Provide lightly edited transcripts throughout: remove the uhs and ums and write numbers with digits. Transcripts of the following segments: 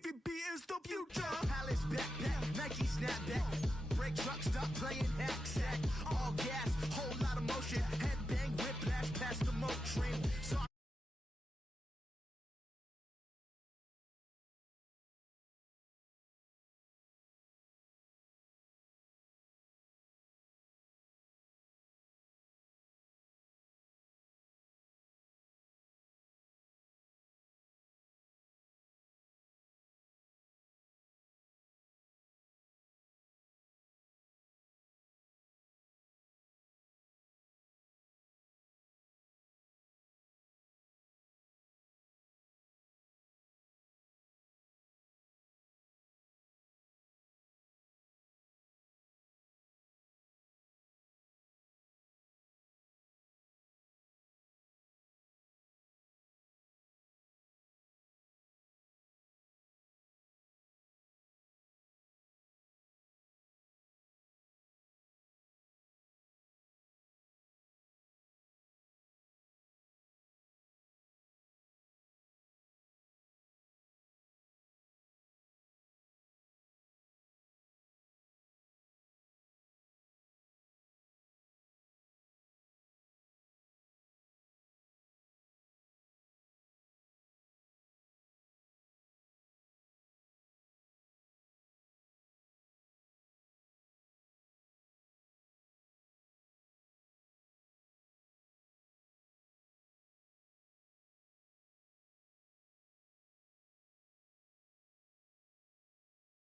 KVB is the future. Palace backpack, Nike snapback. Break truck, stop playing hack sack. All gas, whole lot of motion. Headbang, whiplash, past the moat train. So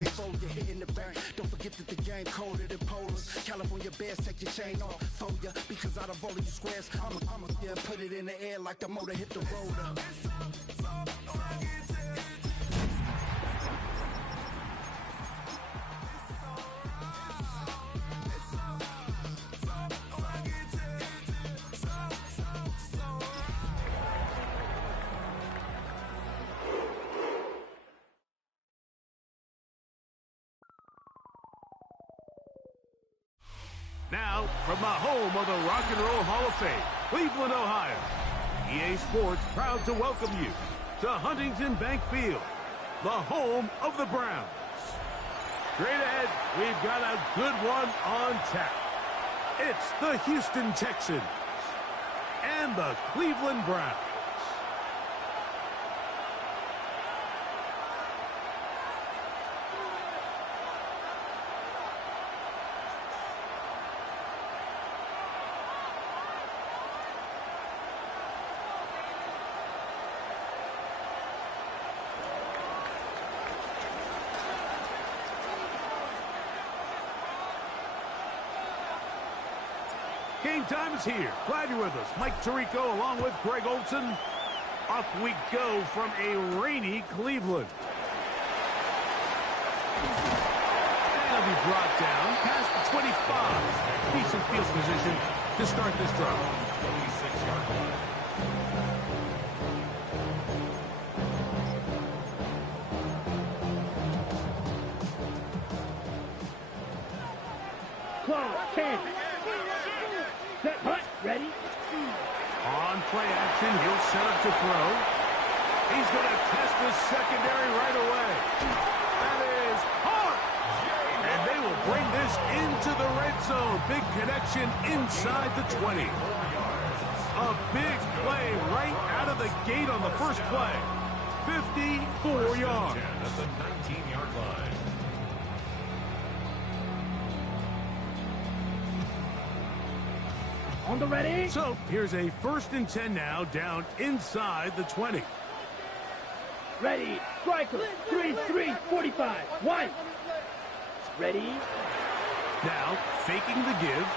before you're hitting the bank, don't forget that the game colder than polars. California bears, take your chain off for ya, because out of all of you squares, I'ma yeah, put it in the air like the motor hit the roller. Now, from the home of the Rock and Roll Hall of Fame, Cleveland, Ohio, EA Sports proud to welcome you to Huntington Bank Field, the home of the Browns. Straight ahead, we've got a good one on tap. It's the Houston Texans and the Cleveland Browns. Game time is here. Glad you're with us. Mike Tirico along with Greg Olson. Off we go from a rainy Cleveland. And he'll be brought down past the 25. Decent field position to start this drive. 26-yard line. Clock, 10. Set, hut, ready? On play action, he'll set up to throw. He's going to test the secondary right away. That is hard. And they will bring this into the red zone. Big connection inside the 20. A big play right out of the gate on the first play. 54 yards. At the 19-yard line. On the ready? So here's a 1st and 10 now, down inside the 20. Ready. Striker. 3-3, 45. 1. Ready. Now faking the give.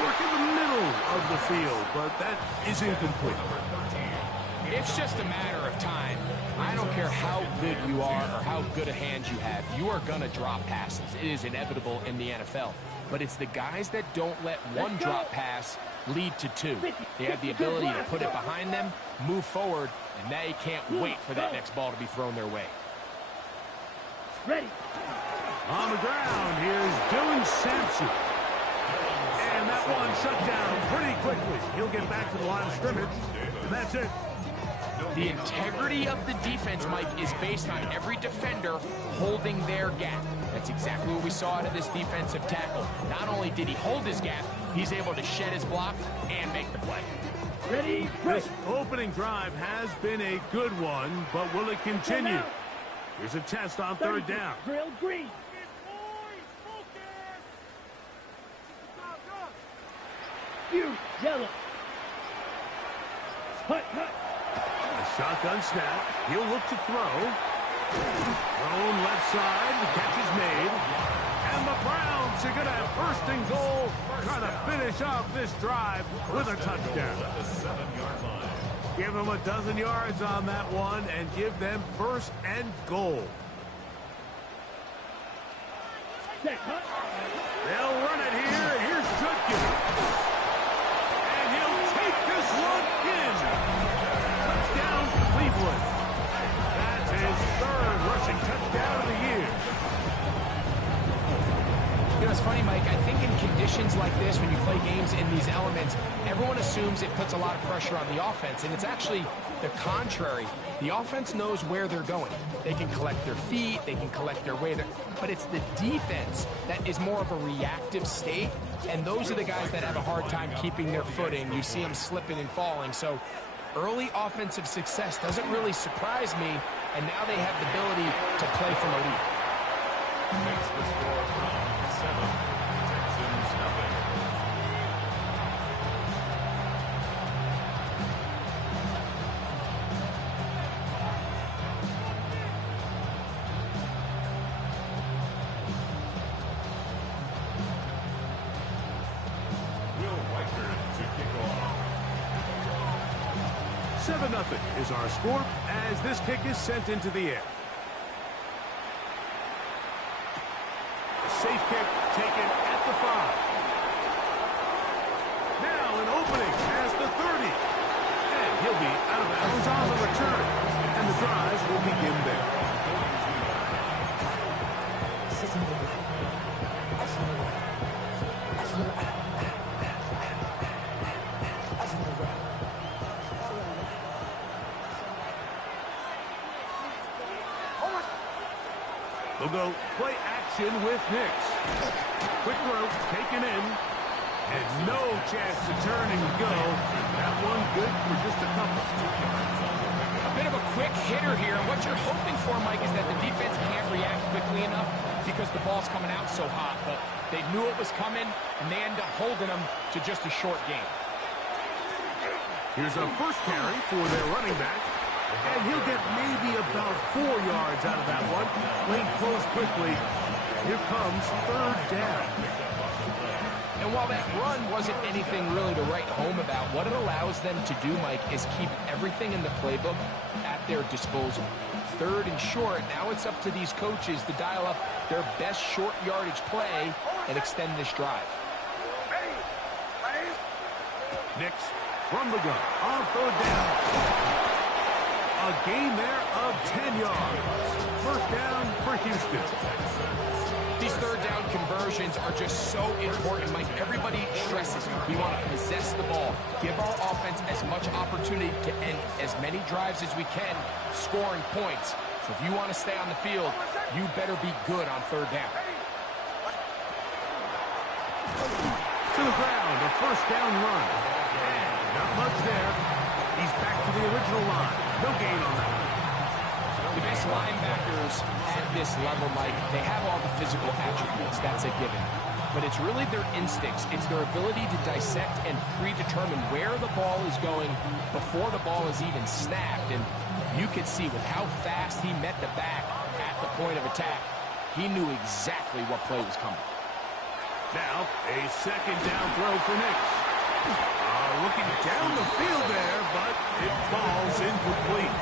Work in the middle of the field, but that is incomplete. It's just a matter of time. I don't care how good you are or how good a hand you have. You are going to drop passes. It is inevitable in the NFL. But it's the guys that don't let one drop pass lead to 2. They have the ability to put it behind them, move forward, and they can't wait for that next ball to be thrown their way. Ready. On the ground, here's Dylan Sampson. And that one shut down pretty quickly. He'll get back to the line of scrimmage, and that's it. The integrity of the defense, Mike, is based on every defender holding their gap. That's exactly what we saw out of this defensive tackle. Not only did he hold his gap, he's able to shed his block and make the play. Ready, This opening drive has been a good one, but will it continue? Here's a test on third down. Drill green. You, yellow. Hut, hut. A shotgun snap. He'll look to throw. Thrown left side. The catch is made. And the Browns are going to have first and goal, trying to finish off this drive with a touchdown. Give them a dozen yards on that one and give them first and goal. Set, hut. They'll run it here. Here's Judkins. And he'll take this one in. Touchdown, Cleveland. That's his third rushing touchdown of the year. You know, it's funny, Mike, I think in conditions like this, when you play games in these elements, everyone assumes it puts a lot of pressure on the offense, and it's actually the contrary. The offense knows where they're going. They can collect their feet, they can collect their way, but it's the defense that is more of a reactive state, and those are the guys that have a hard time keeping their footing. You see them slipping and falling, so early offensive success doesn't really surprise me, and now they have the ability to play from a lead. Makes the score from 7, Texans nothing. Will Reichard to kick off. 7-0 is our score as this kick is sent into the air. Safe kick taken at the 5. Now an opening past the 30. And he'll be out of bounds on the return. And the drive will begin there. They'll go play action with Nix. Quick throw taken in. And no chance to turn and go. That one good for just a couple. A bit of a quick hitter here. And what you're hoping for, Mike, is that the defense can't react quickly enough because the ball's coming out so hot. But they knew it was coming, and they end up holding them to just a short game. Here's a first carry for their running back. And he'll get maybe about 4 yards out of that one. Lane closed quickly. Here comes third down. And while that run wasn't anything really to write home about, what it allows them to do, Mike, is keep everything in the playbook at their disposal. Third and short, now it's up to these coaches to dial up their best short yardage play and extend this drive. Nix from the gun on third down. A gain there of 10 yards. First down for Houston. These third down conversions are just so important, Mike. Everybody stresses we want to possess the ball, give our offense as much opportunity to end as many drives as we can, scoring points. So if you want to stay on the field, you better be good on third down. To the ground, a first down run. And not much there. He's back to the original line. No gain on that one. The best linebackers at this level, Mike, they have all the physical attributes. That's a given. But it's really their instincts. It's their ability to dissect and predetermine where the ball is going before the ball is even snapped. And you could see with how fast he met the back at the point of attack, he knew exactly what play was coming. Now, a second down throw for Nix. Looking down the field there, but it falls incomplete.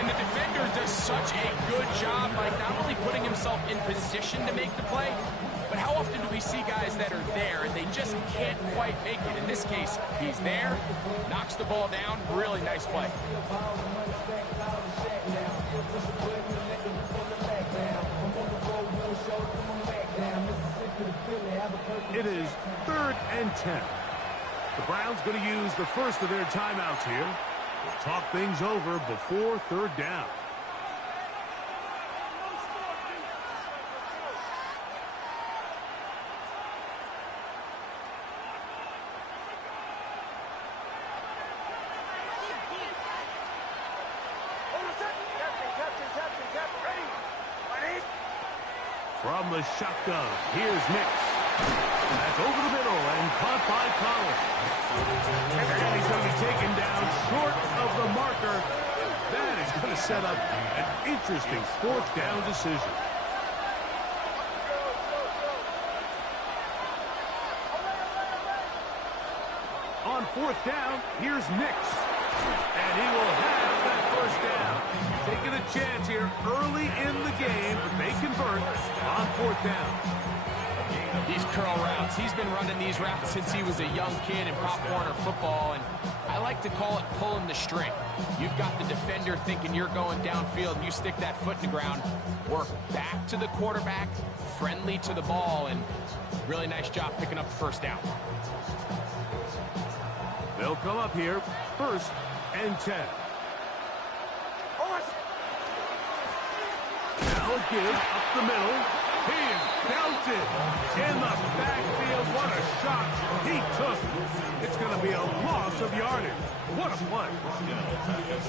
And the defender does such a good job, like not only putting himself in position to make the play, but how often do we see guys that are there and they just can't quite make it? In this case, he's there, knocks the ball down, really nice play. It is 3rd and 10. The Browns going to use the first of their timeouts here. talk things over before third down. From the shotgun, here's Nix. That's over the middle and caught by Collins. And he's going to be taken down short of the marker. That is going to set up an interesting fourth down decision. On fourth down, here's Nix. And he will have that first down. Taking a chance here early in the game, but they convert on fourth down. These curl routes, he's been running these routes since he was a young kid in Pop Warner football, and I like to call it pulling the string. You've got the defender thinking you're going downfield, and you stick that foot in the ground, work back to the quarterback, friendly to the ball, and really nice job picking up the first down. They'll come up here, 1st and 10. Now a give up the middle. He is belted in the backfield. What a shot he took. It's going to be a loss of yardage. What a play.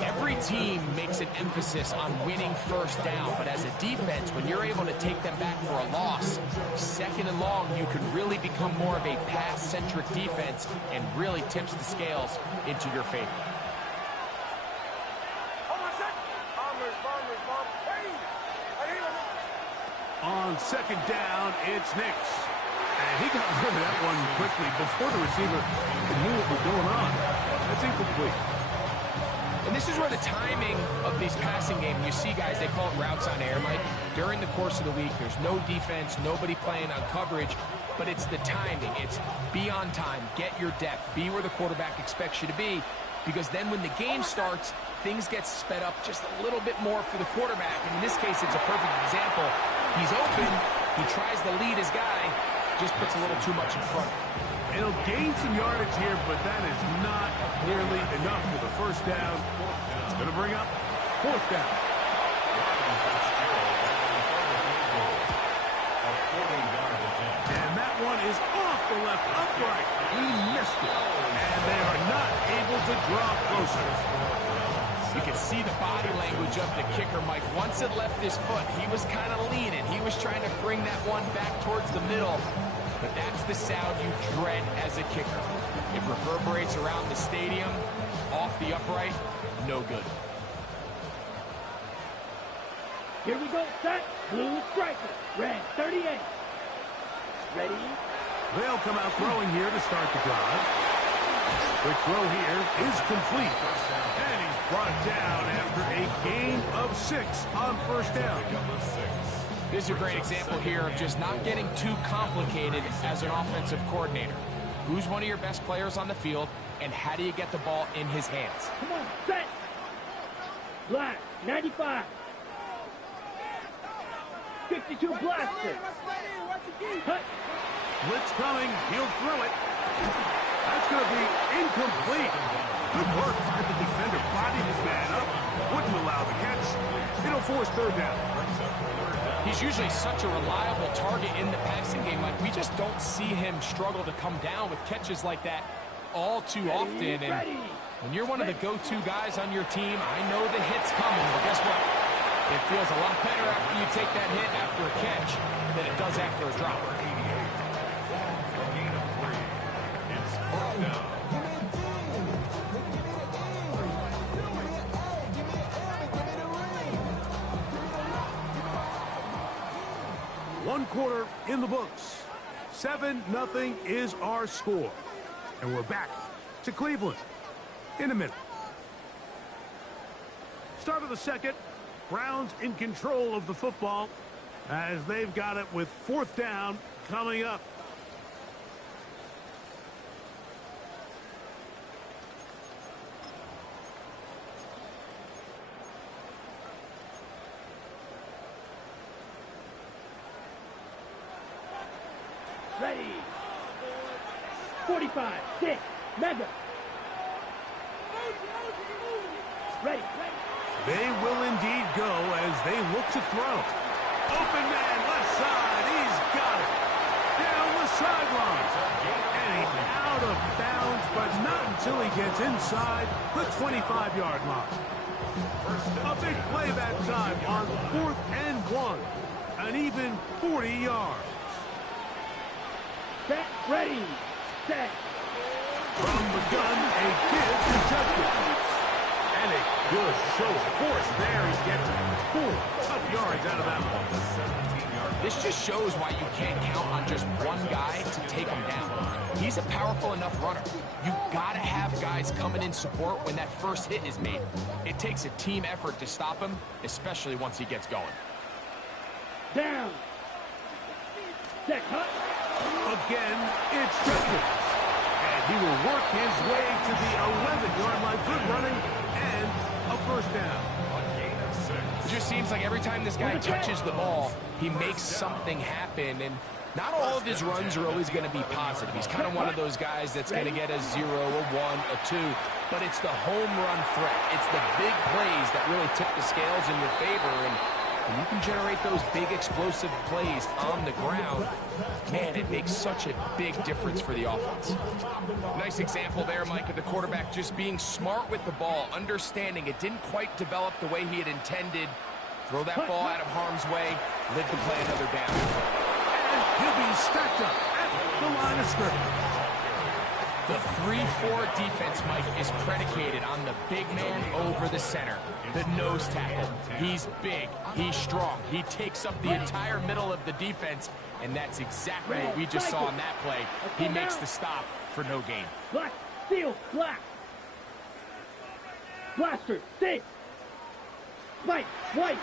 Every team makes an emphasis on winning first down, but as a defense, when you're able to take them back for a loss, 2nd and long, you can really become more of a pass-centric defense and really tips the scales into your favor. On 2nd down, it's Nix. And he got rid of that one quickly before the receiver knew what was going on. That's incomplete. And this is where the timing of these passing games, you see guys, they call it routes on air, Mike. During the course of the week, there's no defense, nobody playing on coverage, but it's the timing. It's be on time, get your depth, be where the quarterback expects you to be, because then when the game starts, things get sped up just a little bit more for the quarterback. And in this case, it's a perfect example. He's open, he tries to lead his guy, just puts a little too much in front. He'll gain some yardage here, but that is not nearly enough for the first down. It's going to bring up 4th down. And that one is off the left upright. He missed it. And they are not able to draw closer. You can see the body language of the kicker, Mike. Once it left his foot, he was kind of leaning. He was trying to bring that one back towards the middle. But that's the sound you dread as a kicker. It reverberates around the stadium, off the upright, no good. Here we go, set. Blue striker, red 38. Ready? They'll come out throwing here to start the drive. The throw here is complete. And he's brought down after a gain of 6 on first down. This is a great example here of just not getting too complicated as an offensive coordinator. Who's one of your best players on the field, and how do you get the ball in his hands? Come on, set. Black, 95. 52 blaster. Cut. Blitz coming. He'll throw it. That's going to be incomplete. Good work at the defender. Bodied his man up. Wouldn't allow the catch. It'll force third down. He's usually such a reliable target in the passing game. Like, we just don't see him struggle to come down with catches like that all too often. And when you're one of the go-to guys on your team, I know the hit's coming, but guess what? It feels a lot better after you take that hit after a catch than it does after a drop. One quarter in the books. 7-0 is our score. And we're back to Cleveland in a minute. Start of the second. Browns in control of the football as they've got it with fourth down coming up. Ready. 45, 6, mega. Ready. They will indeed go as they look to throw. Open man, left side. He's got it. Down the sideline. And he's out of bounds, but not until he gets inside the 25-yard line. A big play that time on 4th and 1. An even 40 yards. Set. Ready. Set. From the gun, a give to Judkins. And a good show of force there. He gets 4 tough yards out of that one. This just shows why you can't count on just one guy to take him down. He's a powerful enough runner. You gotta have guys coming in support when that first hit is made. It takes a team effort to stop him, especially once he gets going. Down. Set. Cut. Again, it's Judkins. And he will work his way to the 11-yard line. Good running and a first down. It just seems like every time this guy touches the ball, he makes something happen. And not all of his runs are always going to be positive. He's kind of one of those guys that's going to get a 0, a 1, a 2. But it's the home run threat. It's the big plays that really tip the scales in your favor. And when you can generate those big explosive plays on the ground, man, it makes such a big difference for the offense. Nice example there, Mike, of the quarterback just being smart with the ball, understanding it didn't quite develop the way he had intended. Throw that ball out of harm's way, live to play another down. And he'll be stacked up at the line of scrimmage. The 3-4 defense, Mike, is predicated on the big man over the center, the nose tackle. He's big, he's strong, he takes up the entire middle of the defense, and that's exactly what we just saw in that play. He makes the stop for no gain. Black. Steel. Black. Blaster. Stick. Spike. White.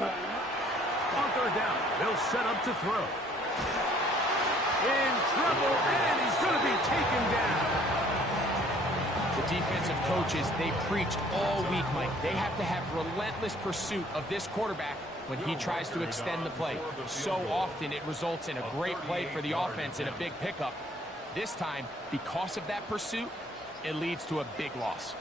On 3rd down, they'll set up to throw. In trouble, and he's going to be taken down. The defensive coaches, they preach all week, Mike. They have to have relentless pursuit of this quarterback when he tries to extend the play. So often it results in a great play for the offense and a big pickup. This time, because of that pursuit, it leads to a big loss.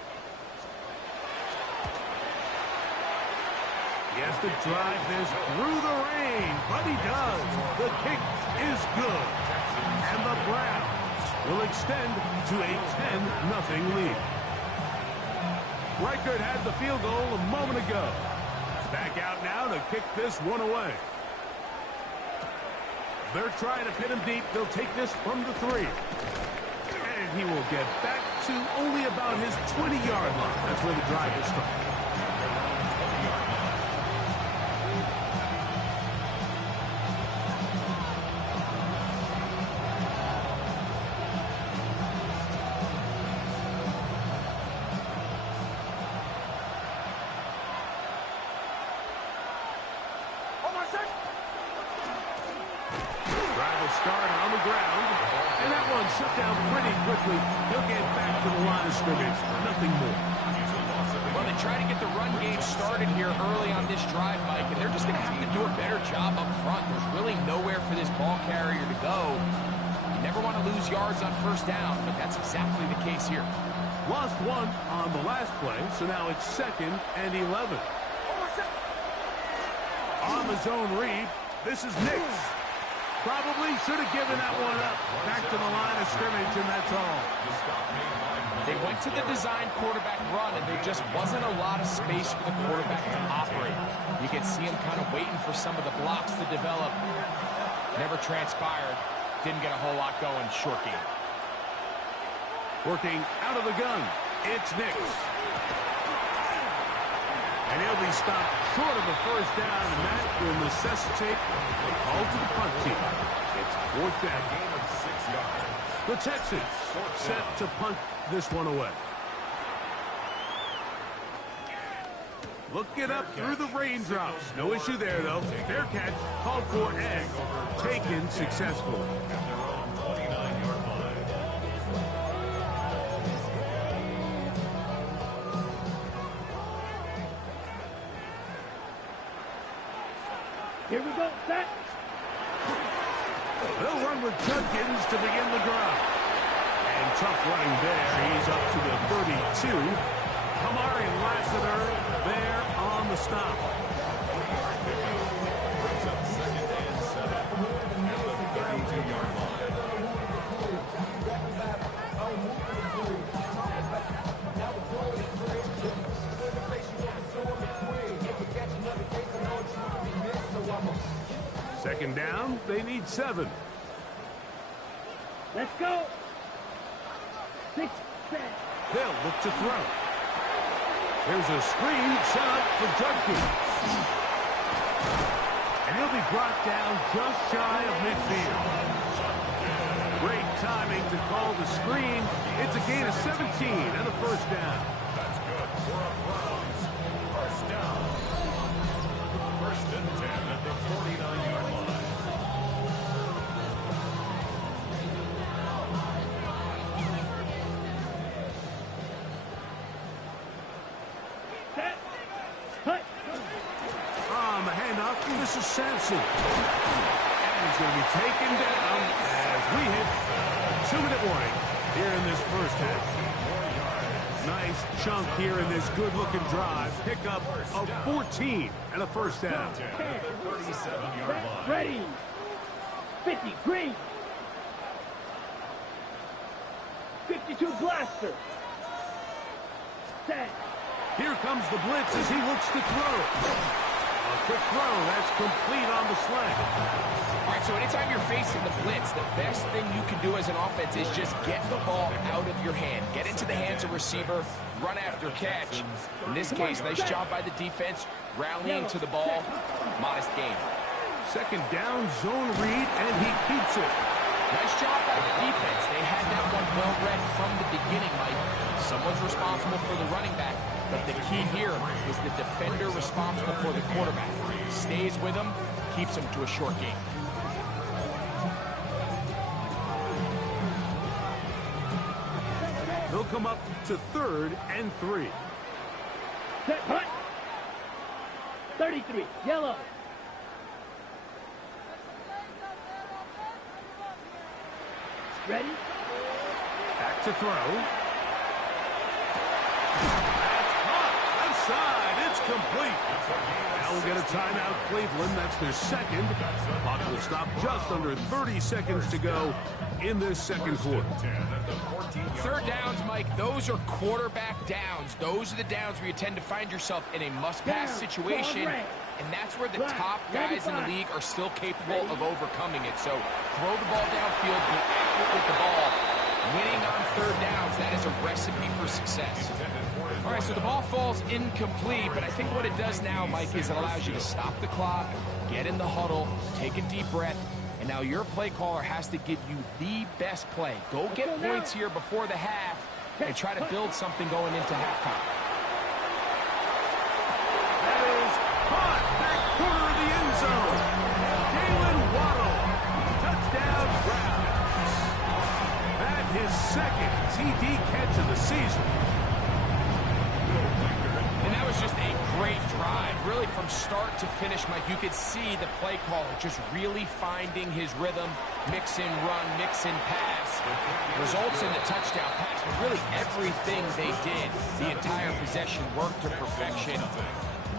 He has to drive this through the rain, but he does. The kick is good. And the Browns will extend to a 10-0 lead. Reichert had the field goal a moment ago. Back out now to kick this one away. They're trying to pin him deep. They'll take this from the 3. And he will get back to only about his 20-yard line. That's where the drive will start. Start on the ground, and that one shut down pretty quickly. He'll get back to the line of scrimmage. Nothing more. Well, they try to get the run game started here early on this drive, Mike, and they're just going to have to do a better job up front. There's really nowhere for this ball carrier to go. You never want to lose yards on 1st down, but that's exactly the case here. Lost 1 on the last play, so now it's 2nd and 11. On the zone read, this is Nix. Probably should have given that one up. Back to the line of scrimmage, and that's all. They went to the design quarterback run, and there just wasn't a lot of space for the quarterback to operate. You can see him kind of waiting for some of the blocks to develop. Never transpired. Didn't get a whole lot going. Short game. Working out of the gun, it's Nix. And he'll be stopped short of the 1st down, and that will necessitate a call to the punt team. It's 4th down. Gain of 6 yards. The Texans set to punt this one away. Look it up through the raindrops. No issue there, though. Fair catch, called for and taken successfully. At their own 29-yard line. Here we go. Set. They'll run with Judkins to begin the drive. And tough running there. He's up to the 32. Kamari Lassiter there on the stop. Brings up 2nd and 7 at the 32-yard line. Second down, they need 7. Let's go. 6 set. They'll look to throw. There's a screen set up for Judkins. And he'll be brought down just shy of midfield. Great timing to call the screen. It's a gain of 17 and a first down. That's good for a Browns. First down. 1st and 10 at the 49-yard line. Set. Cut. On the handoff, this is Sampson. And he's going to be taken down as we hit 2-minute warning here in this first half. Nice chunk here in this good-looking drive. Pickup of 14 and a first down. 37-yard line. Ready. 50 green. 52 blaster. Set. Here comes the blitz as he looks to throw. A quick throw. That's complete on the slant. All right, so anytime you're facing the blitz, the best thing you can do as an offense is just get the ball out of your hand. Get into the hands of receiver, run after catch. In this case, nice job by the defense, rallying to the ball. Modest gain. Second down, zone read, and he keeps it. Nice job by the defense. They had that one well read from the beginning, Mike. Someone's responsible for the running back, but the key here is the defender responsible for the quarterback. Stays with him, keeps him to a short gain. They'll come up to 3rd and 3. Set. Cut. 33. Yellow. Ready. Back to throw. That's caught. Left side. It's complete. Now we'll get a timeout, Cleveland. That's their second. Clock will stop just under 30 seconds to go in this second quarter. 10 at the 14-yard 3rd downs, Mike, those are quarterback downs. Those are the downs where you tend to find yourself in a must-pass situation, and that's where the top guys in the league are still capable of overcoming it. So throw the ball downfield, be accurate with the ball. Winning on 3rd downs, that is a recipe for success. All right, so the ball falls incomplete, but I think what it does now, Mike, is it allows you to stop the clock, get in the huddle, take a deep breath, and now your play caller has to give you the best play. Go get points here before the half and try to build something going into halftime. That is caught back corner of the end zone. Jalen Waddle. Touchdown, Browns. That his second TD catch of the season. And that was just a great drive. Really from start to finish, Mike, you could see the play caller just really finding his rhythm. Mix in run, mix in pass. Results in the touchdown pass. But really everything they did, the entire possession worked to perfection.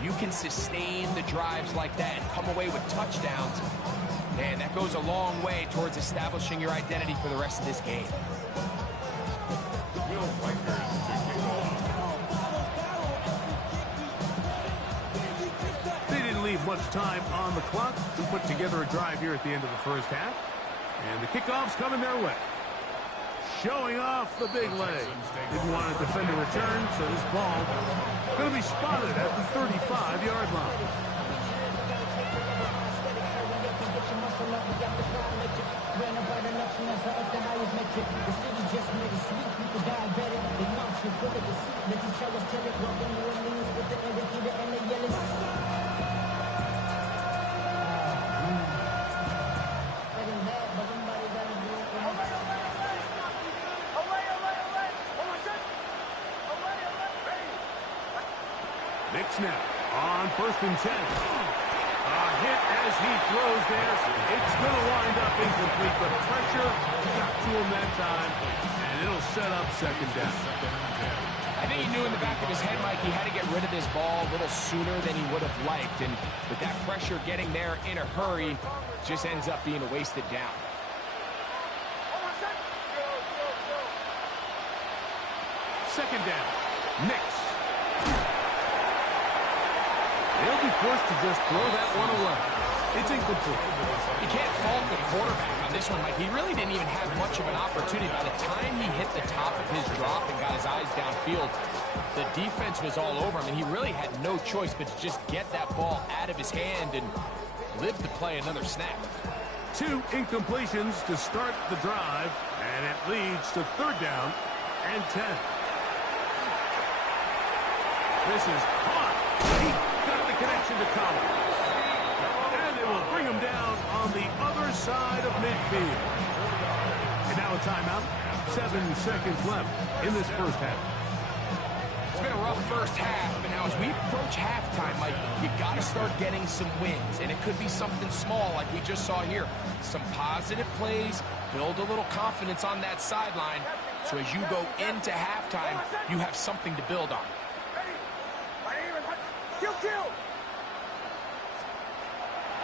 You can sustain the drives like that and come away with touchdowns. Man, that goes a long way towards establishing your identity for the rest of this game. Will Wipers to kick off. They didn't leave much time on the clock to put together a drive here at the end of the first half. And the kickoff's coming their way. Showing off the big leg. Didn't want to defend a return, so this ball going to be spotted at the 35-yard line. Knicks now on 1st and 10. A hit as he throws there. It's going to wind up incomplete, but pressure got to him that time. And it'll set up second down. I think he knew in the back of his head, Mike, he had to get rid of this ball a little sooner than he would have liked. And with that pressure getting there in a hurry, just ends up being a wasted down. Second down. Nix. They'll be forced to just throw that one away. It's incomplete. You can't fault the quarterback on this one, Mike. He really didn't even have much of an opportunity. By the time he hit the top of his drop and got his eyes downfield, the defense was all over him, and he really had no choice but to just get that ball out of his hand and live to play another snap. 2 incompletions to start the drive, and it leads to third down and 10. This is caught. He got the connection to Collins. And it will bring him down on the other side of midfield. And now a timeout. 7 seconds left in this first half. It's been a rough first half, but now as we approach halftime, Mike, you got to start getting some wins. And it could be something small like we just saw here. Some positive plays, build a little confidence on that sideline. So as you go into halftime, you have something to build on.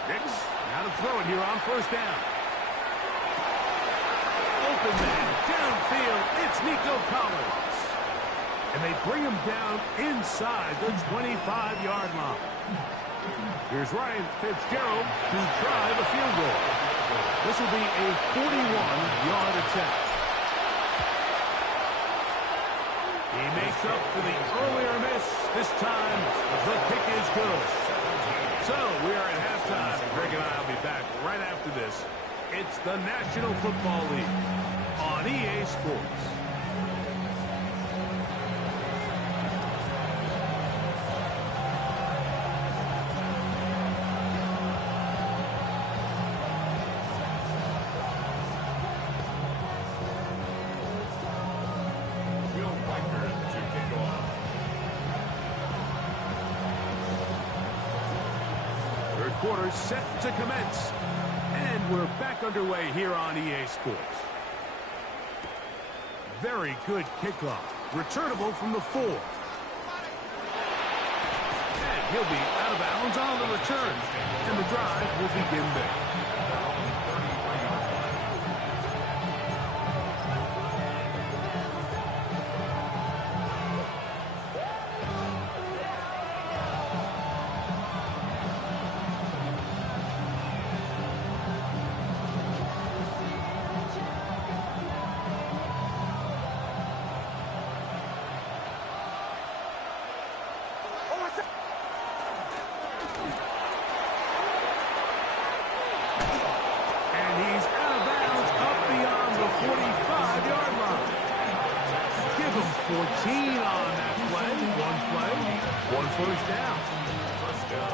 Nix, now to throw it here on first down. Open man, downfield, it's Nico Collins. And they bring him down inside the 25-yard line. Here's Ryan Fitzgerald to try the field goal. This will be a 41-yard attempt. He makes up for the earlier miss. This time, the kick is good. So, we are at halftime. Greg and I will be back right after this. It's the National Football League on EA Sports. Quarter set to commence. And we're back underway here on EA Sports. Very good kickoff. Returnable from the 4. And he'll be out of bounds on the return. And the drive will begin there.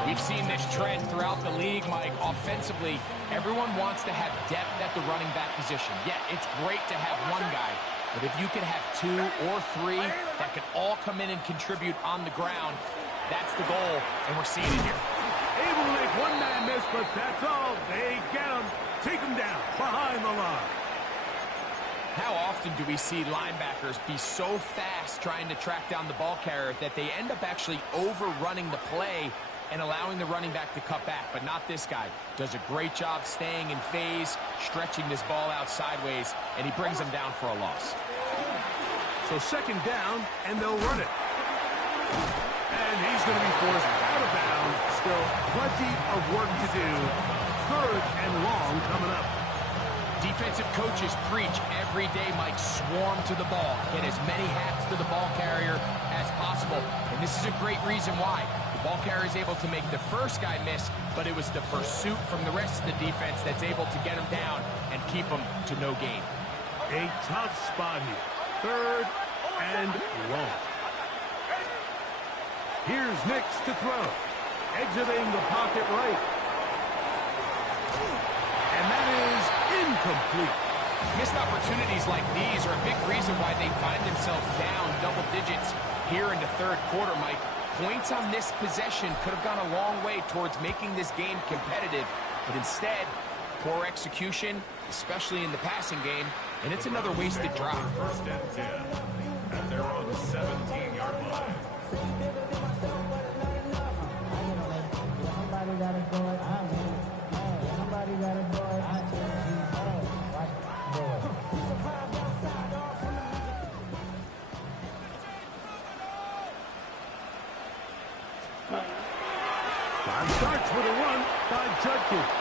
We've seen this trend throughout the league, Mike. Offensively, everyone wants to have depth at the running back position. Yeah, it's great to have one guy, but if you can have 2 or 3 that can all come in and contribute on the ground, that's the goal, and we're seeing it here. Able to make one man miss, but that's all. They get him, take him down behind the line. How often do we see linebackers be so fast trying to track down the ball carrier that they end up actually overrunning the play and allowing the running back to cut back? But not this guy. Does a great job staying in phase, stretching this ball out sideways, and he brings him down for a loss. So second down, and they'll run it. And he's going to be forced out of bounds. Still plenty of work to do. Third and long coming up. Defensive coaches preach every day, Mike, swarm to the ball. Get as many hats to the ball carrier as possible. And this is a great reason why. The ball carrier is able to make the first guy miss, but it was the pursuit from the rest of the defense that's able to get him down and keep him to no gain. A tough spot here. Third and long. Here's Nix to throw. Exiting the pocket right. And that is incomplete. Missed opportunities like these are a big reason why they find themselves down double digits here in the third quarter, Mike. Points on this possession could have gone a long way towards making this game competitive, but instead, poor execution, especially in the passing game, and it's another wasted drive. First and 10 at their own 17-yard line. Somebody gotta do it. Somebody gotta do it. Time starts with a run by Judkins.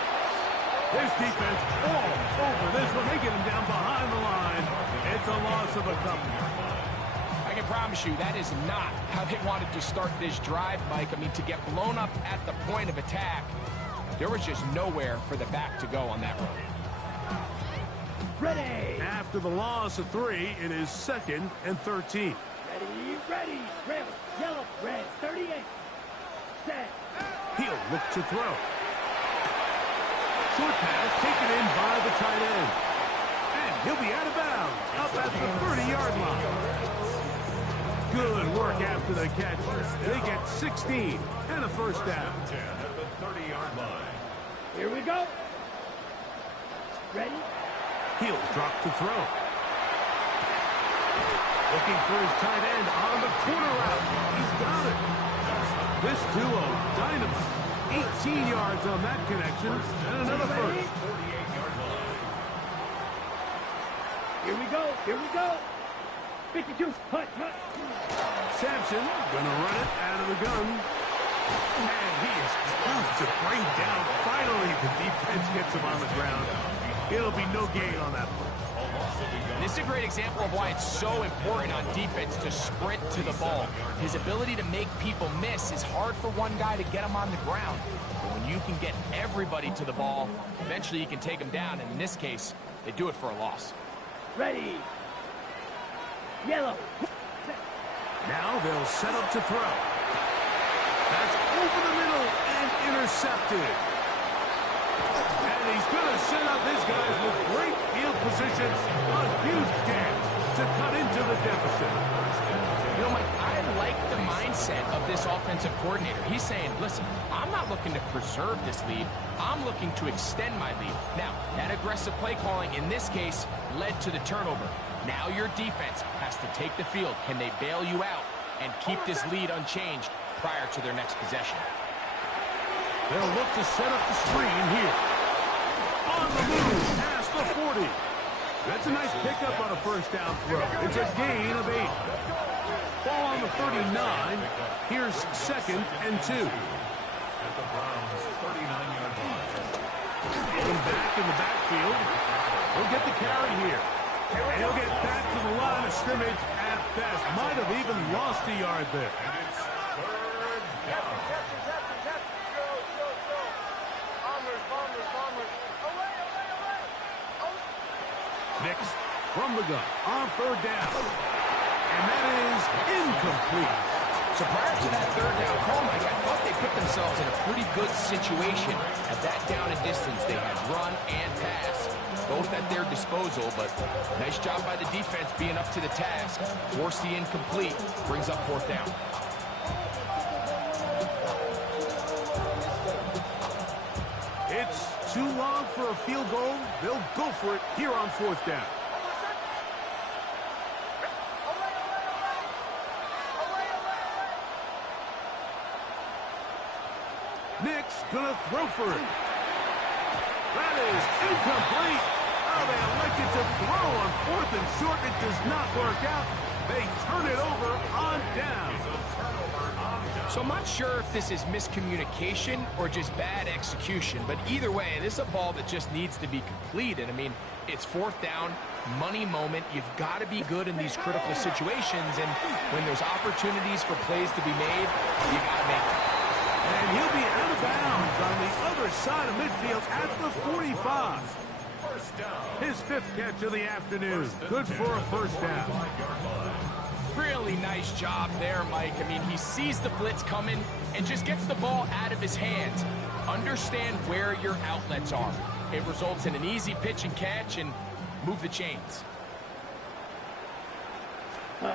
His defense all over this one. They get him down behind the line. It's a loss of a couple. I can promise you that is not how they wanted to start this drive, Mike. I mean, to get blown up at the point of attack, there was just nowhere for the back to go on that run. Ready. After the loss of 3, it is 2nd and 13. Ready. Red, yellow, red, 38. Set. He'll look to throw. Short pass taken in by the tight end. And he'll be out of bounds up at the 30-yard line. Good work after the catch. They get 16 and a first down. 10 at the 30-yard line. Here we go. Ready. He'll drop to throw. Looking for his tight end on the corner route. He's got it. This duo, dynamite. 18 yards on that connection, and another first. 48-yard line. Here we go. 52. Hut. Sampson gonna run it out of the gun. And he is tough to bring down. Finally, the defense gets him on the ground. It'll be no gain on that one. This is a great example of why it's so important on defense to sprint to the ball. His ability to make people miss is hard for one guy to get him on the ground. But when you can get everybody to the ball, eventually you can take him down. And in this case, they do it for a loss. Ready. Yellow. Now they'll set up to throw. That's over the middle and intercepted. And he's going to set up his guys with great field position. A huge dance to cut into the deficit. You know, Mike, I like the mindset of this offensive coordinator. He's saying, listen, I'm not looking to preserve this lead. I'm looking to extend my lead. Now, that aggressive play calling in this case led to the turnover. Now your defense has to take the field. Can they bail you out and keep this lead unchanged prior to their next possession? They'll look to set up the screen here. On the move, past the 40. That's a nice pickup on a first down throw. It's a gain of 8. Ball on the 39. Here's 2nd and 2. At the Browns' 39-yard line. Getting back in the backfield. He'll get the carry here. And he'll get back to the line of scrimmage at best. Might have even lost a yard there. And it's 3rd down. Nix from the gun on 3rd down. And that is incomplete. So prior to that 3rd down call, Mike, I thought they put themselves in a pretty good situation. At that down and distance, they had run and pass, both at their disposal, but nice job by the defense being up to the task. Force the incomplete, brings up 4th down. It's too long for a field goal. They'll go for it here on 4th down. Nick's gonna throw for it. That is incomplete. Oh, they elected to throw on 4th and short. It does not work out. They turn it over on down. So I'm not sure if this is miscommunication or just bad execution, but either way, this is a ball that just needs to be completed. I mean, it's 4th down, money moment. You've got to be good in these critical situations, and when there's opportunities for plays to be made, you got to make them. And he'll be out of bounds on the other side of midfield at the 45. First down. His 5th catch of the afternoon. Good for a first down. Really nice job there, Mike. I mean, he sees the blitz coming and just gets the ball out of his hands. Understand where your outlets are. It results in an easy pitch and catch and move the chains. A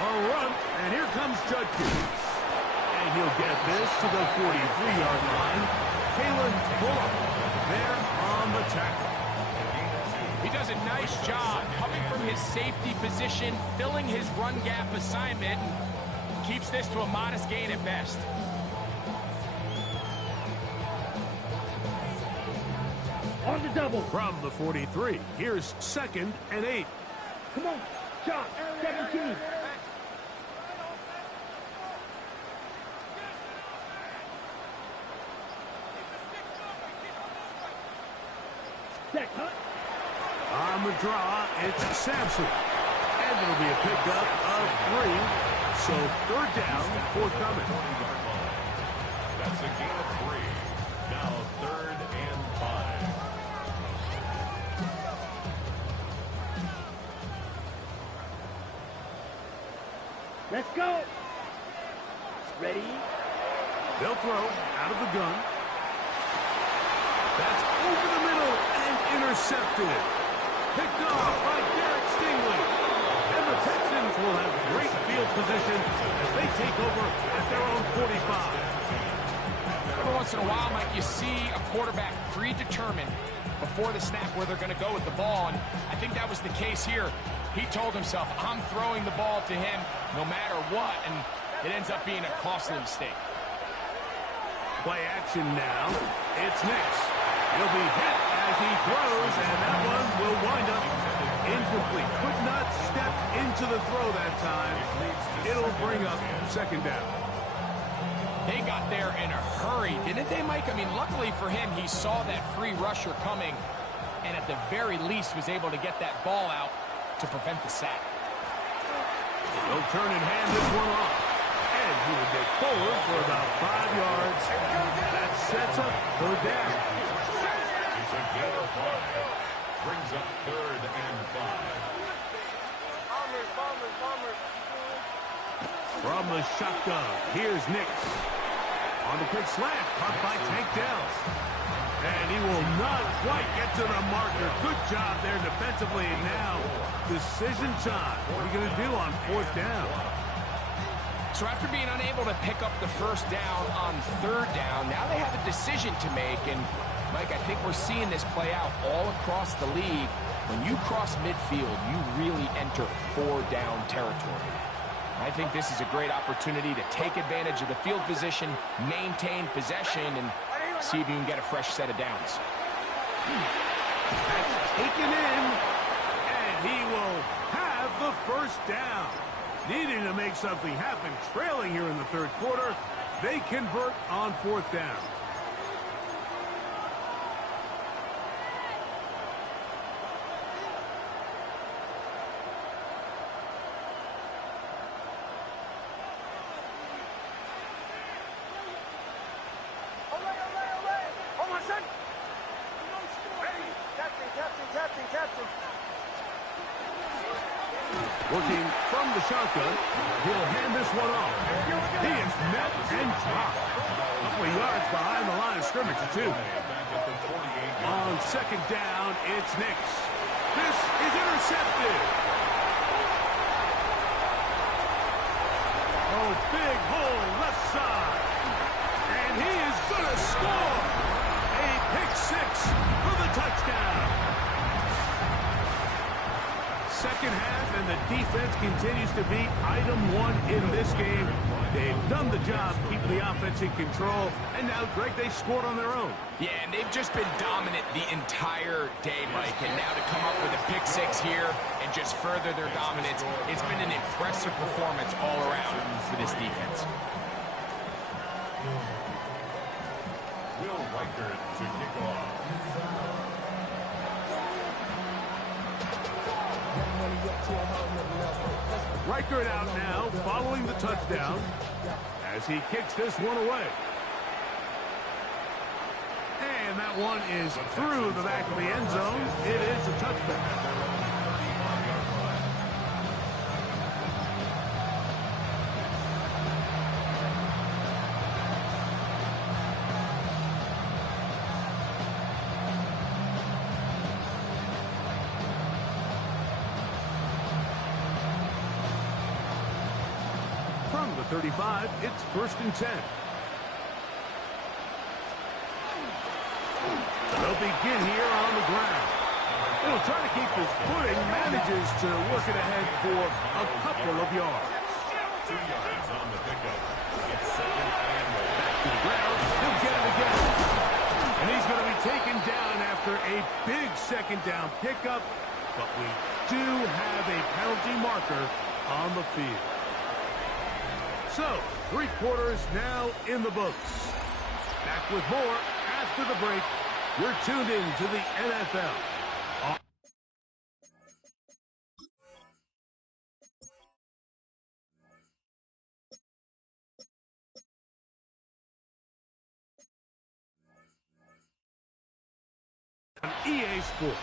run, and here comes Judkins. And he'll get this to the 43-yard line. Kalen Bullock there on the tackle. He does a nice job coming from his safety position, filling his run gap assignment, and keeps this to a modest gain at best. On the double. From the 43, here's 2nd and 8. Come on. Shot. 17. Set cut. On the draw, it's Sampson. And it'll be a pickup of 3. So 3rd down, forthcoming. That's a gain of 3. Now 3rd and 5. Let's go. Ready. They'll throw out of the gun. That's over the middle and intercepted. Picked off by Derek Stingley. And the Texans will have great field position as they take over at their own 45. Every once in a while, Mike, you see a quarterback predetermined before the snap where they're going to go with the ball, and I think that was the case here. He told himself, I'm throwing the ball to him no matter what, and it ends up being a costly mistake. Play action now. It's Nix. He'll be hit as he throws, and that one will wind up incomplete. Could not step into the throw that time. It'll bring up 2nd down. They got there in a hurry, didn't they, Mike? I mean, luckily for him, he saw that free rusher coming, and at the very least was able to get that ball out to prevent the sack. He'll turn and hand this one off. And he will get forward for about 5 yards. That sets up 3rd down. It's a gain of 5. Brings up 3rd and 5. From the shotgun, here's Nix. On the quick slant, caught by Tank Dell. And he will not quite get to the marker. Good job there defensively. And now, decision time. What are you going to do on 4th down? So after being unable to pick up the 1st down on 3rd down, now they have a decision to make. And, Mike, I think we're seeing this play out all across the league. When you cross midfield, you really enter 4-down territory. I think this is a great opportunity to take advantage of the field position, maintain possession, and see if you can get a fresh set of downs. That's taken in, and he will have the 1st down. Needing to make something happen, trailing here in the 3rd quarter, they convert on 4th down. Working from the shotgun, he'll hand this one off. He is met and dropped. A couple of yards behind the line of scrimmage, too. On 2nd down, it's Nix. This is intercepted. Oh, big hole left side. And he is going to score. A pick 6 for the touchdown. 2nd half, and the defense continues to be item 1 in this game. They've done the job keeping the offense in control, and now, Greg, they scored on their own. Yeah, and they've just been dominant the entire day, Mike, and now to come up with a pick 6 here and just further their dominance, it's been an impressive performance all around for this defense. Will Reichard to kick off. Reichard out now, following the touchdown, as he kicks this one away. And that one is through the back of the end zone. It is a touchback. From the 35, it's 1st and 10. begin here on the ground. He'll try to keep his footing, manages to work it ahead for a couple of yards. 2 yards on the pickup. It's second and goal. Back to the ground. He'll get it again. And he's going to be taken down after a big second down pickup. But we do have a penalty marker on the field. So, 3 quarters now in the books. Back with more after the break. You're tuned in to the NFL. On EA Sports.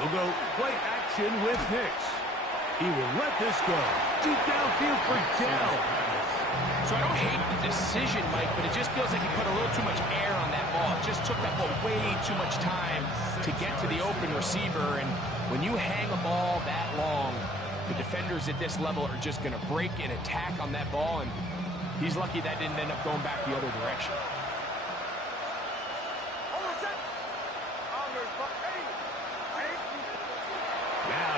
We'll go play action with Hicks. He will let this go. Deep downfield for Dell. So I don't hate the decision, Mike, but it just feels like he put a little too much air on that ball. It just took that ball way too much time to get to the open receiver. And when you hang a ball that long, the defenders at this level are just going to break and attack on that ball. And he's lucky that didn't end up going back the other direction.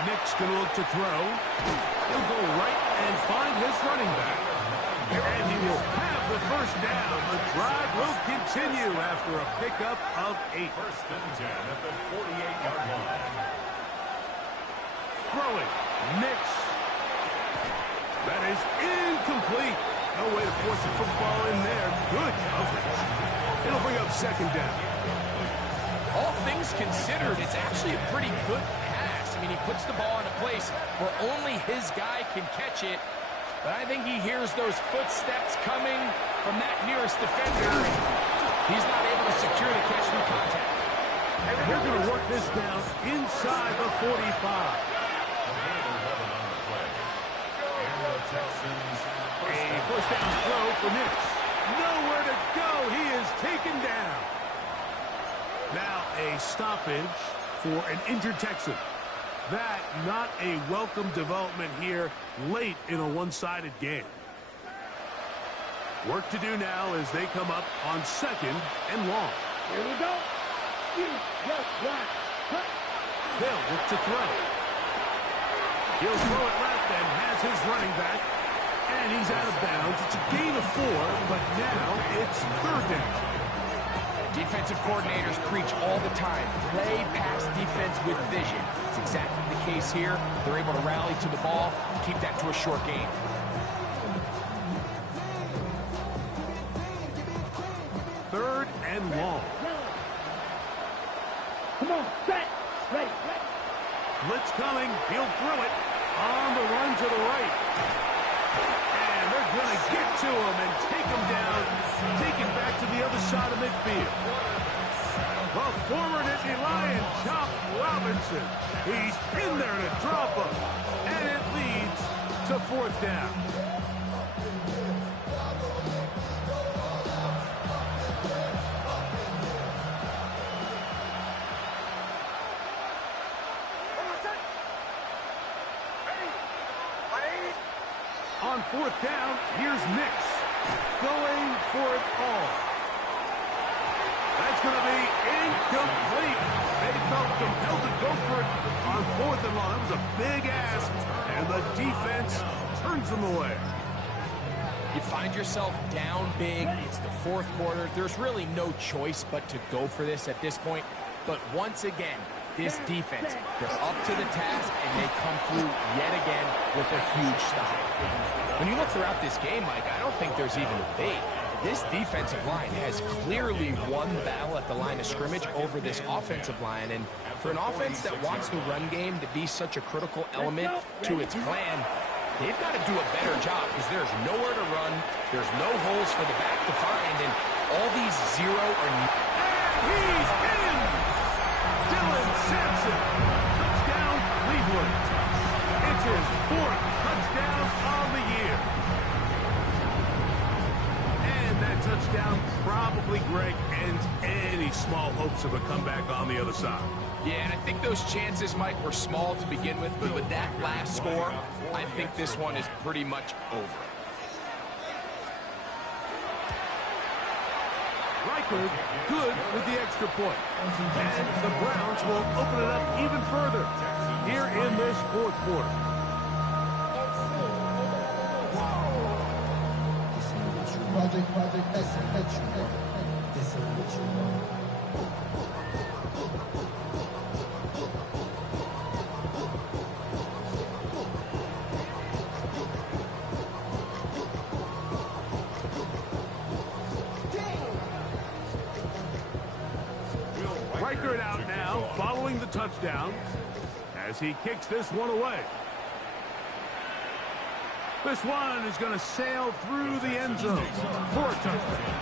Nick's going to look to throw. He'll go right and find his running back. And he will have the first down. The drive will continue after a pickup of 8. First and 10 at the 48-yard line. Throwing. Nix. That is incomplete. No way to force the football in there. Good coverage. It'll bring up second down. All things considered, it's actually a pretty good pass. I mean, he puts the ball in a place where only his guy can catch it. But I think he hears those footsteps coming from that nearest defender. He's not able to secure the catch through contact. And they're going to work this down inside the 45. On the play. And the Texans A first down throw for Nix. Nowhere to go. He is taken down. Now a stoppage for an injured Texan. That not a welcome development here late in a one-sided game. Work to do now as they come up on second and long. Here we go. You just got cut. Hill look to throw. He'll throw it left and has his running back. And he's out of bounds. It's a gain of 4, but now it's third down. Defensive coordinators preach all the time, play pass defense with vision. It's exactly the case here. They're able to rally to the ball, keep that to a short game. Third and long. Come on, set, ready. Blitz coming. He'll throw it on the run to the right. And they're going to get to him and take him down, take it back to the other side of midfield. The former Nittany Lion, Chop Robinson. He's in there to drop him. And it leads to fourth down. On fourth down, here's Nix going for it all. That's going to be incomplete. They felt compelled to go for it on fourth and long. That was a big ask, and the defense turns them away. You find yourself down big. It's the fourth quarter. There's really no choice but to go for this at this point. But once again, this defense, they're up to the task, and they come through yet again with a huge stop. When you look throughout this game, Mike, I don't think there's even a debate. This defensive line has clearly won the battle at the line of scrimmage over this offensive line. And for an offense that wants the run game to be such a critical element to its plan, they've got to do a better job because there's nowhere to run, there's no holes for the back to find, and All these zero or... And he's in! Dylan Sampson. Touchdown, Cleveland. It's his 4th touchdown on the year. And that touchdown probably, Greg, ends any small hopes of a comeback on the other side. Yeah, and I think those chances, Mike, were small to begin with, but with that last score, I think this one is pretty much over. Reichard good with the extra point. And the Browns will open it up even further here in this 4th quarter. Reichard out now, following the touchdown, as he kicks this one away. This one is going to sail through the end zone for a touchdown.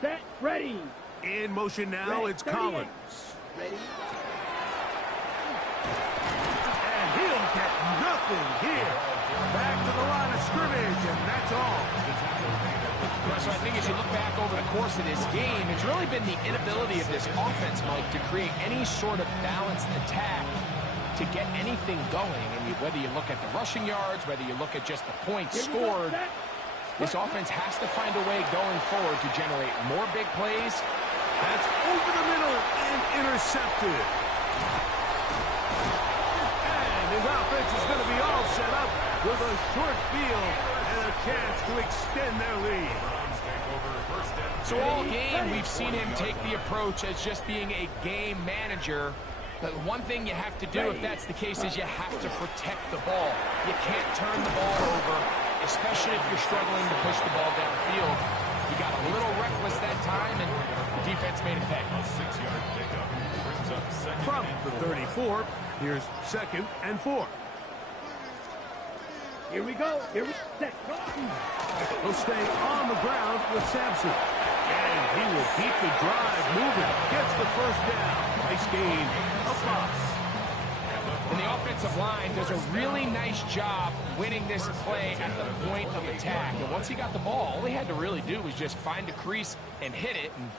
Set, ready. In motion now, it's Collins. Ready. And he'll get nothing here. Back to the line of scrimmage, and that's all. So I think as you look back over the course of this game, it's really been the inability of this offense, Mike, to create any sort of balanced attack to get anything going. I mean, whether you look at the rushing yards, whether you look at just the points scored, this offense has to find a way going forward to generate more big plays. That's over the middle and intercepted. And his offense is going to be all set up with a short field and a chance to extend their lead. So all game, we've seen him take the approach as just being a game manager. But one thing you have to do, if that's the case, is you have to protect the ball. You can't turn the ball over, especially if you're struggling to push the ball downfield. He got a little reckless that time, and the defense made him pay. From the 34, here's 2nd and 4. Here we go. Here we set. He'll stay on the ground with Sampson. And he will keep the drive moving. Gets the first down. Nice gain of 5. And the offensive line does a really nice job winning this play at the point of attack. And once he got the ball, all he had to really do was just find a crease and hit it, and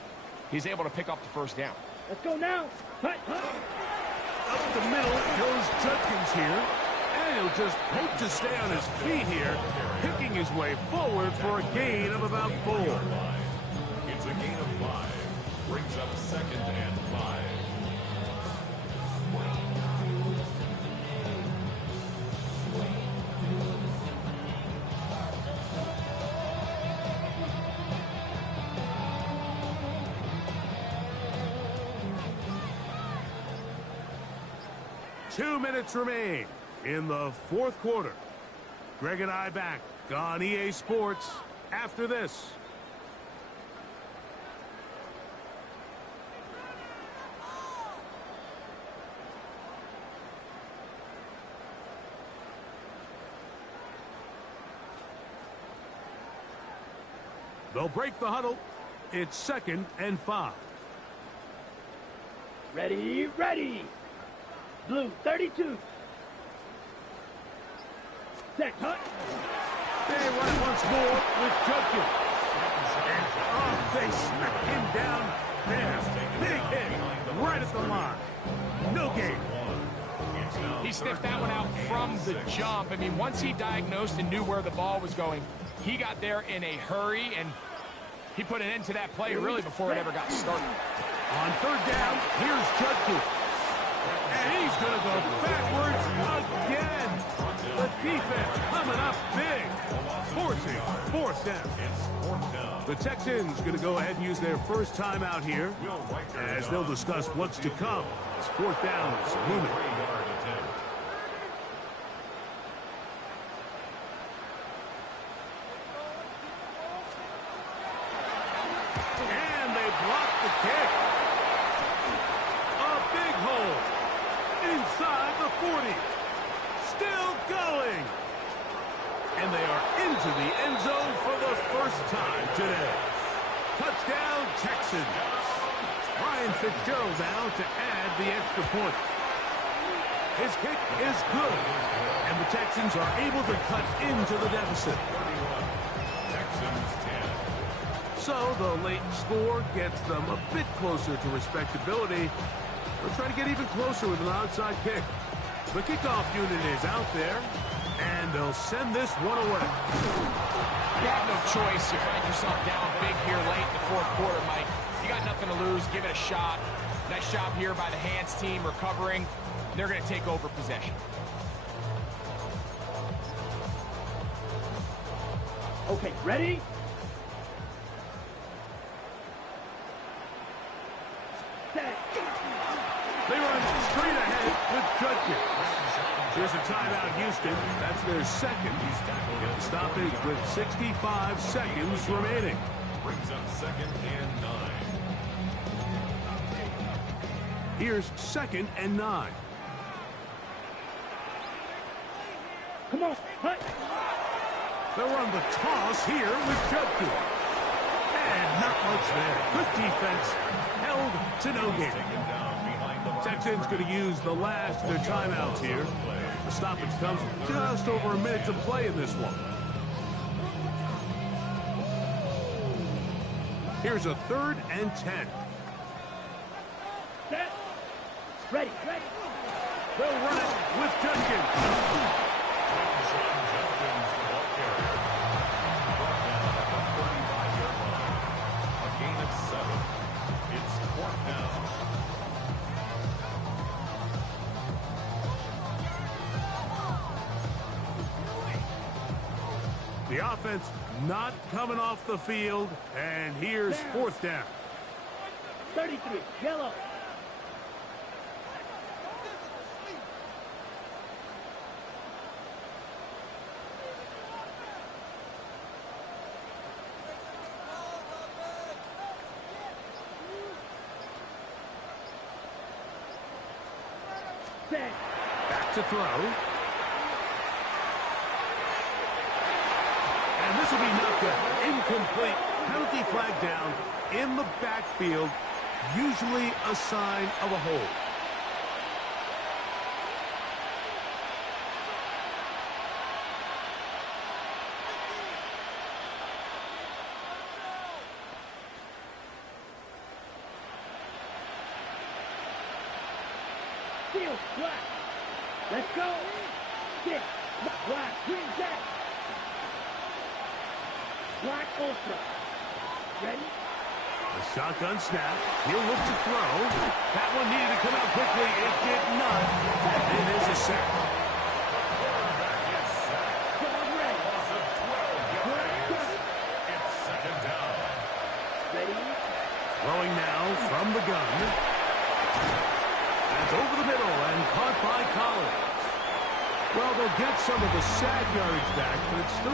he's able to pick up the first down. Let's go now. Hut. Up the middle goes Judkins here. And he'll just hope to stay on his feet here, picking his way forward for a gain of about 4. It's a gain of 5. Brings up 2nd and 5. Two minutes remain in the 4th quarter. Greg and I back on EA Sports after this. They'll break the huddle. It's 2nd and 5. Ready, ready. Blue 32. Set, hut. They run it once more with Judkins. And they smack him down there. Big hit right at the line. No gain. He sniffed that one out from the jump. I mean, once he diagnosed and knew where the ball was going, he got there in a hurry, and he put an end to that play really before it ever got started. On 3rd down, here's Judkins. And he's He's going to go backwards again. The defense coming up big, forcing fourth down. It's fourth down. The Texans going to go ahead and use their first timeout here as they'll discuss what's to come. It's fourth down is looming. 3-yard attempt. And they blocked the kick. A big hole inside the 40. Still going. And they are into the end zone for the first time today. Touchdown, Texans. Ryan Fitzgerald now to add the extra point. His kick is good. And the Texans are able to cut into the deficit. Texans 10. So the late score gets them a bit closer to respectability. They'll try to get even closer with an onside kick. The kickoff unit is out there, and they'll send this one away. You have no choice. You find yourself down big here late in the fourth quarter, Mike. You got nothing to lose. Give it a shot. Nice job here by the hands team recovering. They're going to take over possession. Okay, ready? Set. They run straight ahead with Judkins. Here's a timeout, Houston. That's their second. Get the stoppage with 65 seconds remaining. Brings up 2nd and 9. Here's 2nd and 9. Come on, hut. They'll run the toss here with Judkins. And not much there. Good defense. Held to no gain. Taken down behind the Texans going to use the last of their timeouts here. The stoppage comes with just over a minute to play in this one. Here's a 3rd and 10. Set. Ready, ready. They'll run it with Judkins. Sean Judkins, the ball carrier. Brought down at the 35-yard line. A gain of 7. It's 4th down. The offense not coming off the field, and here's 4th down. 33, yellow. Set. Back to throw. And this will be knocked out. Incomplete. Penalty flag down in the backfield. Usually a sign of a hold. Field, black. Let's go. Six, black, green set. Black ultra. Ready? A shotgun snap. He'll look to throw. That one needed to come out quickly. It did not. It is a sack. Quarterback is sacked. Dog ready. Loss of 12 yards. It's 2nd down. Ready? Throwing now from the gun. That's over the middle and caught by Collins. Well, they'll get some of the sack yardage back, but it's still